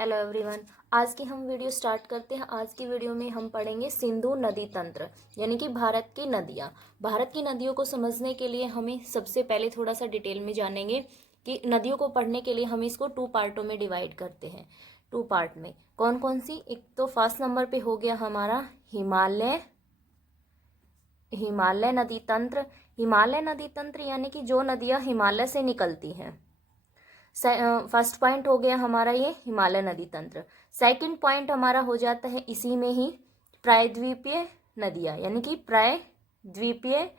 Hello everyone. आज की हम वीडियो स्टार्ट करते हैं। आज की वीडियो में हम पढ़ेंगे सिंधु नदी तंत्र यानी कि भारत की नदियाँ। भारत की नदियों को समझने के लिए हमें सबसे पहले थोड़ा सा डिटेल में जानेंगे कि नदियों को पढ़ने के लिए हम इसको 2 पार्टों में डिवाइड करते हैं। 2 पार्ट में कौन कौन सी? एक तो फर्स्ट नंबर पे हो गया हमारा हिमालय नदी तंत्र। हिमालय नदी तंत्र यानी कि जो नदियाँ हिमालय से निकलती हैं। फर्स्ट पॉइंट हो गया हमारा ये हिमालय नदी तंत्र। सेकंड पॉइंट हमारा हो जाता है इसी में ही प्रायद्वीपीय नदियाँ यानी कि प्रायद्वीपीय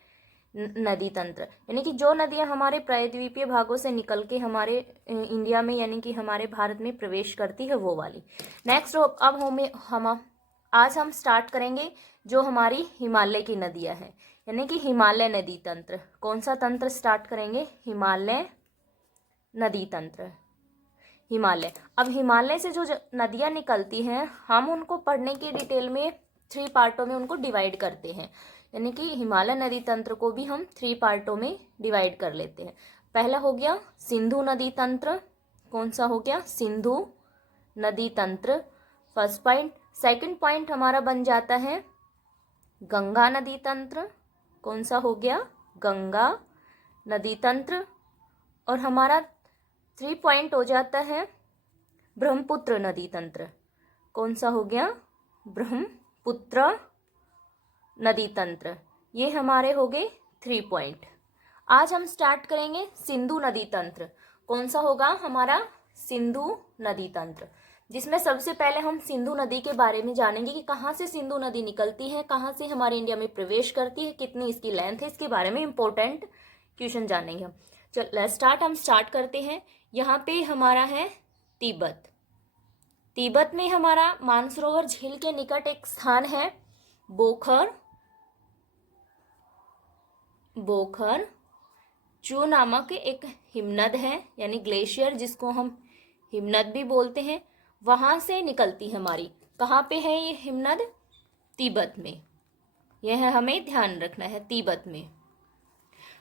नदी तंत्र यानी कि जो नदियाँ हमारे प्रायद्वीपीय भागों से निकल के हमारे इंडिया में यानी कि हमारे भारत में प्रवेश करती है वो वाली। नेक्स्ट अब हम आज हम स्टार्ट करेंगे जो हमारी हिमालय की नदियाँ हैं यानी कि हिमालय नदी तंत्र। कौन सा तंत्र स्टार्ट करेंगे? हिमालय नदी तंत्र। हिमालय। अब हिमालय से जो नदियाँ निकलती हैं हम उनको पढ़ने की डिटेल में 3 पार्टों में उनको डिवाइड करते हैं यानी कि हिमालय नदी तंत्र को भी हम 3 पार्टों में डिवाइड कर लेते हैं। पहला हो गया सिंधु नदी तंत्र। कौन सा हो गया? सिंधु नदी तंत्र फर्स्ट पॉइंट। सेकंड पॉइंट हमारा बन जाता है गंगा नदी तंत्र। कौन सा हो गया? गंगा नदी तंत्र। और हमारा 3 पॉइंट हो जाता है ब्रह्मपुत्र नदी तंत्र। कौन सा हो गया? ब्रह्मपुत्र नदी तंत्र। ये हमारे हो गए 3 पॉइंट। आज हम स्टार्ट करेंगे सिंधु नदी तंत्र। कौन सा होगा हमारा? सिंधु नदी तंत्र, जिसमें सबसे पहले हम सिंधु नदी के बारे में जानेंगे कि कहाँ से सिंधु नदी निकलती है, कहाँ से हमारे इंडिया में प्रवेश करती है, कितनी इसकी लेंथ है, इसके बारे में इंपॉर्टेंट क्वेश्चन जानेंगे हम। चल स्टार्ट हम स्टार्ट करते हैं। यहाँ पे हमारा है तिब्बत। तिब्बत में हमारा मानसरोवर झील के निकट एक स्थान है बोखर चू नामक एक हिमनद है यानी ग्लेशियर, जिसको हम हिमनद भी बोलते हैं। वहां से निकलती है हमारी। कहाँ पे है ये हिमनद? तिब्बत में। यह हमें ध्यान रखना है, तिब्बत में।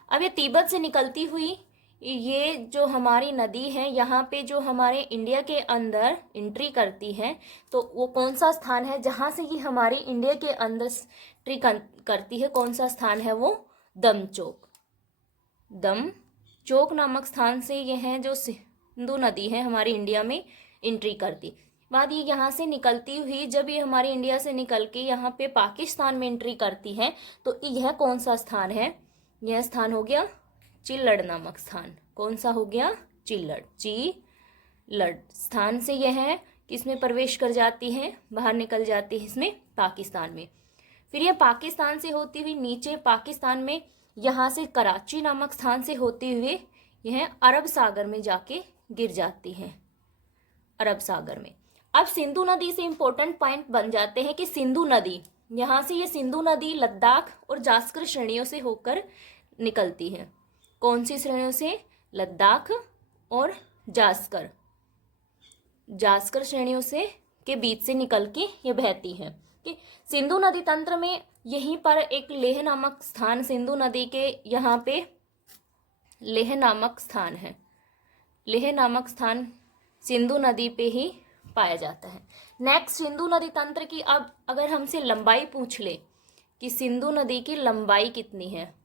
अब ये तिब्बत से निकलती हुई ये जो हमारी नदी है यहाँ पे जो हमारे इंडिया के अंदर एंट्री करती है, तो वो कौन सा स्थान है जहाँ से ये हमारी इंडिया के अंदर एंट्री करती है? कौन सा स्थान है वो? दमचोक नामक स्थान से ये है जो सिंधु नदी है हमारी इंडिया में एंट्री करती। बाद ये यहाँ से निकलती हुई जब ये हमारे इंडिया से निकल के यहाँ पे पाकिस्तान में एंट्री करती है, तो यह कौन सा स्थान है? यह स्थान हो गया चिल्लड़ नामक स्थान। कौन सा हो गया? चिल्लड़ स्थान से यह है किसमें प्रवेश कर जाती है? बाहर निकल जाती है इसमें पाकिस्तान में। फिर यह पाकिस्तान से होती हुई नीचे पाकिस्तान में यहाँ से कराची नामक स्थान से होते हुए यह अरब सागर में जाके गिर जाती है, अरब सागर में। अब सिंधु नदी से इंपॉर्टेंट पॉइंट बन जाते हैं कि सिंधु नदी यहाँ से ये सिंधु नदी लद्दाख और जास्कर श्रेणियों से होकर निकलती है। कौन सी श्रेणियों से? लद्दाख और जास्कर श्रेणियों से के बीच से निकल के ये बहती है। कि सिंधु नदी तंत्र में यहीं पर एक लेह नामक स्थान, सिंधु नदी के यहाँ पे लेह नामक स्थान है। लेह नामक स्थान सिंधु नदी पे ही पाया जाता है। नेक्स्ट सिंधु नदी तंत्र की अब अगर हमसे लंबाई पूछ ले कि सिंधु नदी की लंबाई कितनी है,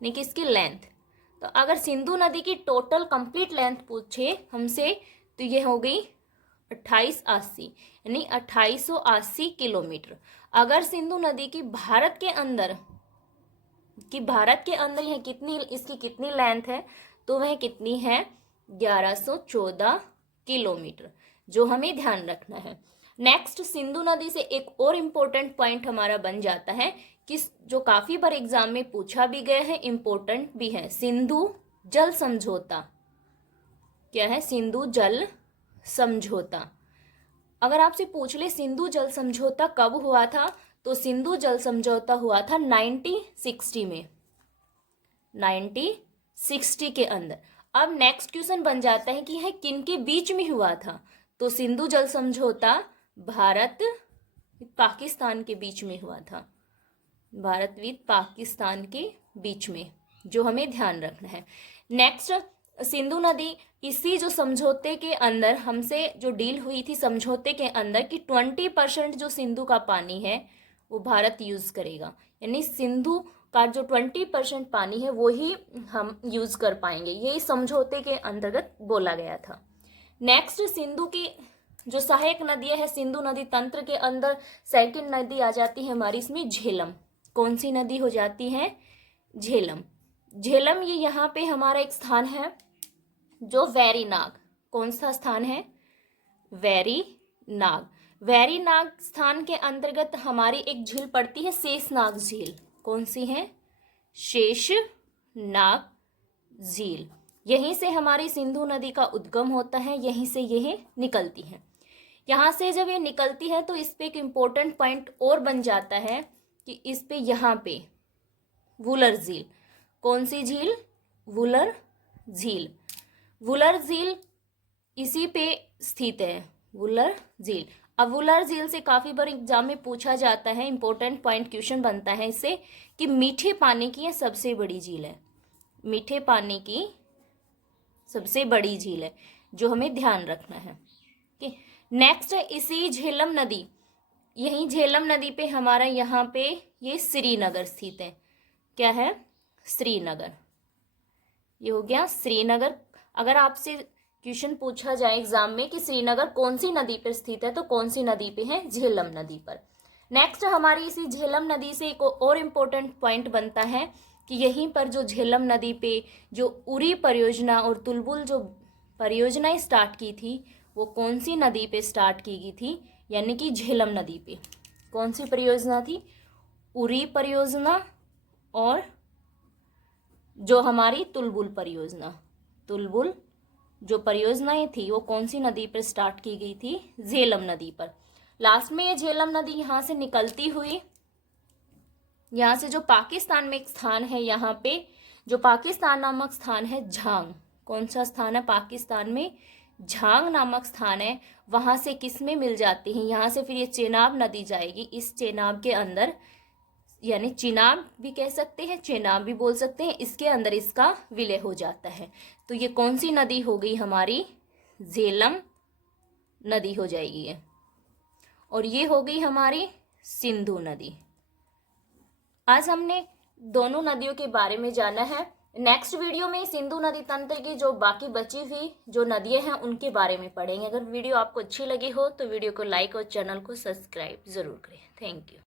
नहीं किसकी लेंथ, तो अगर सिंधु नदी की टोटल कंप्लीट लेंथ पूछे हमसे तो ये हो गई 2880 यानी 2880 किलोमीटर। अगर सिंधु नदी की भारत के अंदर यह कितनी इसकी कितनी लेंथ है, तो वह कितनी है? 1114 किलोमीटर, जो हमें ध्यान रखना है। नेक्स्ट सिंधु नदी से एक और इम्पोर्टेंट पॉइंट हमारा बन जाता है कि जो काफी बार एग्जाम में पूछा भी गया है, इम्पोर्टेंट भी है, सिंधु जल समझौता। क्या है? सिंधु जल समझौता। अगर आपसे पूछ ले सिंधु जल समझौता कब हुआ था, तो सिंधु जल समझौता हुआ था 1960 में, 1960 के अंदर। अब नेक्स्ट क्वेश्चन बन जाता है कि यह किन के बीच में हुआ था, तो सिंधु जल समझौता भारत पाकिस्तान के बीच में हुआ था, भारत विद पाकिस्तान के बीच में, जो हमें ध्यान रखना है। नेक्स्ट सिंधु नदी इसी जो समझौते के अंदर हमसे जो डील हुई थी समझौते के अंदर कि 20% जो सिंधु का पानी है वो भारत यूज करेगा, यानी सिंधु का जो 20% पानी है वो ही हम यूज कर पाएंगे, ये समझौते के अंतर्गत बोला गया था। नेक्स्ट, सिंधु की जो सहायक नदियां है सिंधु नदी तंत्र के अंदर सेकंड नदी आ जाती है हमारी इसमें झेलम। कौन सी नदी हो जाती है? झेलम। झेलम ये यहाँ पे हमारा एक स्थान है जो वैरीनाग। कौन सा स्थान है? वैरीनाग। वैरीनाग स्थान के अंतर्गत हमारी एक झील पड़ती है शेषनाग झील। कौन सी है? शेषनाग झील। यहीं से हमारी सिंधु नदी का उद्गम होता है, यहीं से यह निकलती है। यहाँ से जब ये निकलती है तो इस पे एक इम्पोर्टेंट पॉइंट और बन जाता है कि इस पे यहाँ पे वुलर झील। कौन सी झील? वुलर झील। वुलर झील इसी पे स्थित है, वुलर झील। अब वुलर झील से काफी बार एग्जाम में पूछा जाता है, इंपॉर्टेंट पॉइंट क्वेश्चन बनता है इससे कि मीठे पानी की यह सबसे बड़ी झील है। मीठे पानी की सबसे बड़ी झील है, जो हमें ध्यान रखना है। नेक्स्ट है इसी झेलम नदी, यही झेलम नदी पे हमारा यहाँ पे ये श्रीनगर स्थित है। क्या है? श्रीनगर। ये हो गया श्रीनगर। अगर आपसे क्वेश्चन पूछा जाए एग्जाम में कि श्रीनगर कौन सी नदी पर स्थित है, तो कौन सी नदी पे है? झेलम नदी पर। नेक्स्ट हमारी इसी झेलम नदी से एक और इम्पोर्टेंट पॉइंट बनता है कि यहीं पर जो झेलम नदी पे जो उरी परियोजना और तुलबुल जो परियोजनाएं स्टार्ट की थी वो कौन सी नदी पे स्टार्ट की गई थी? यानी कि झेलम नदी पे। कौन सी परियोजना थी? उरी परियोजना और जो हमारी तुलबुल परियोजना। तुलबुल जो परियोजनाएं थी वो कौन सी नदी पर स्टार्ट की गई थी? झेलम नदी पर। लास्ट में ये झेलम नदी यहाँ से निकलती हुई, यहाँ से जो पाकिस्तान में एक स्थान है, यहाँ पे जो पाकिस्तान नामक स्थान है झांग। कौन सा स्थान है पाकिस्तान में? झांग नामक स्थान है। वहां से किस में मिल जाती है? यहाँ से फिर ये चेनाब नदी जाएगी। इस चेनाब के अंदर, यानी चिनाब भी कह सकते हैं, चेनाब भी बोल सकते हैं, इसके अंदर इसका विलय हो जाता है। तो ये कौन सी नदी हो गई हमारी? झेलम नदी हो जाएगी ये। और ये हो गई हमारी सिंधु नदी। आज हमने दोनों नदियों के बारे में जाना है। नेक्स्ट वीडियो में सिंधु नदी तंत्र की जो बाकी बची हुई जो नदियां हैं उनके बारे में पढ़ेंगे। अगर वीडियो आपको अच्छी लगी हो तो वीडियो को लाइक और चैनल को सब्सक्राइब जरूर करें। Thank you.